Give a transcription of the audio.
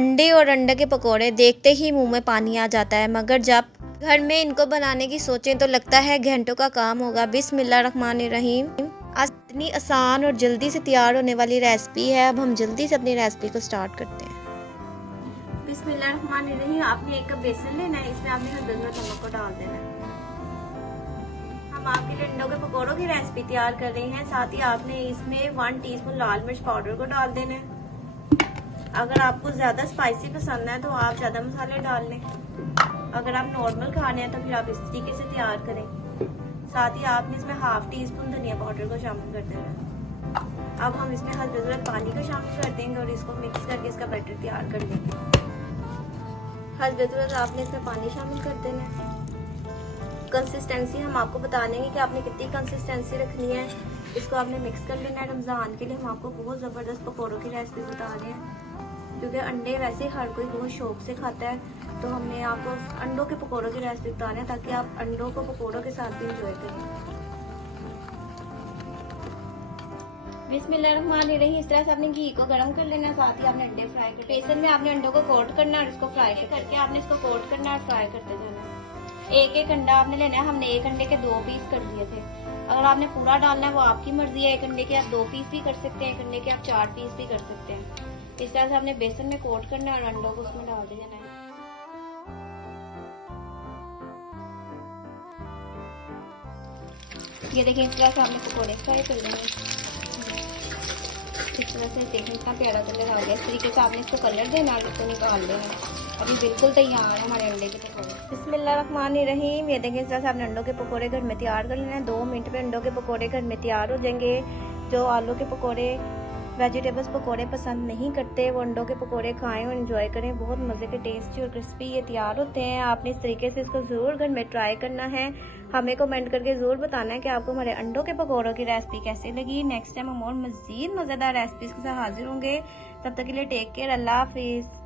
अंडे और अंडे के पकोड़े देखते ही मुंह में पानी आ जाता है, मगर जब घर में इनको बनाने की सोचें तो लगता है घंटों का काम होगा। बिस्मिल्लाहिर्रहमानिर्रहीम। आज इतनी आसान और जल्दी से तैयार होने वाली रेसिपी है। अब हम जल्दी से अपनी रेसिपी को स्टार्ट करते हैं। बिस्मिल्लाहिर्रहमानिर्रहीम। आपने एक कप बेसन लेना है, इसमें आपने हल्दी और नमक को डाल देना है। हम आपके लिए अंडों के पकौड़ों की रेसिपी तैयार कर रहे हैं। साथ ही आपने इसमें 1 टीस्पून लाल मिर्च पाउडर को डाल देना है। अगर आपको ज्यादा स्पाइसी पसंद है तो आप ज्यादा मसाले डाल लें। अगर आप नॉर्मल खाने हैं तो फिर आप इस तरीके से तैयार करें। साथ ही आपने इसमें 1/2 टीस्पून धनिया पाउडर को शामिल कर देना है। अब हम इसमें हल्दी ज़रूरत पानी को शामिल कर देंगे और इसको मिक्स करके इसका बैटर तैयार कर लेंगे। हल्दी ज़रूरत आपने इसमें पानी शामिल कर देना है। कंसिस्टेंसी हम आपको बता देंगे कि आपने कितनी कंसिस्टेंसी रखनी है। इसको आपने मिक्स कर लेना है। रमज़ान के लिए हम आपको बहुत ज़बरदस्त पकौड़ों की रेसिपी बता रहे हैं, क्योंकि अंडे वैसे हर कोई बहुत शौक से खाता है, तो हमने आपको अंडों के पकौड़ों की रेसिपी बता रहे हैं ताकि आप अंडों को पकौड़ों के साथ भी इंजॉय करें। बिस्मिल्लाहिर्रहमानिर्रहीम। इस तरह से आपने घी को गर्म कर लेना। साथ ही आपने अंडे फ्राई कर बेसन में आपने अंडों को कोट करना और इसको फ्राई करके आपने इसको कोट करना और फ्राई करते जाना। एक एक अंडा आपने लेना है। हमने एक अंडे के 2 पीस कर दिए थे। अगर आपने पूरा डालना है वो आपकी मर्जी है। एक अंडे के आप 2 पीस भी कर सकते हैं, एक अंडे के आप 4 पीस भी कर सकते हैं। इस तरह से आपने बेसन में कोट करना है और अंडों को उसमें डाल देना है। ये देखिए, इस तरह से आपने पकौड़े फ्राई कर लेंगे। इस तरह से देखिए इतना प्यारा कलर आ गया। इस तरीके से आपने इसको कलर देना और इसको निकाल लेना। अभी बिल्कुल तैयार है हमारे अंडे के पकौड़े। बिस्मिल्लाहिर्रहमानिर्रहीम। ये देखिए, इस तरह से आपने अंडों के पकौड़े घर में तैयार कर लेना है। 2 मिनट में अंडों के पकौड़े घर में तैयार हो जाएंगे। जो आलू के पकौड़े, वेजिटेबल्स पकौड़े पसंद नहीं करते, वो अंडों के पकौड़े खाएं और एंजॉय करें। बहुत मज़े के टेस्टी और क्रिस्पी ये तैयार होते हैं। आपने इस तरीके से इसको ज़रूर घर में ट्राई करना है। हमें कमेंट करके ज़रूर बताना है कि आपको हमारे अंडों के पकौड़ों की रेसिपी कैसी लगी। नेक्स्ट टाइम हम और मज़ीद मज़ेदार रेसिपीज़ के साथ हाजिर होंगे। तब तक के लिए टेक केयर। अल्लाह हाफिज़।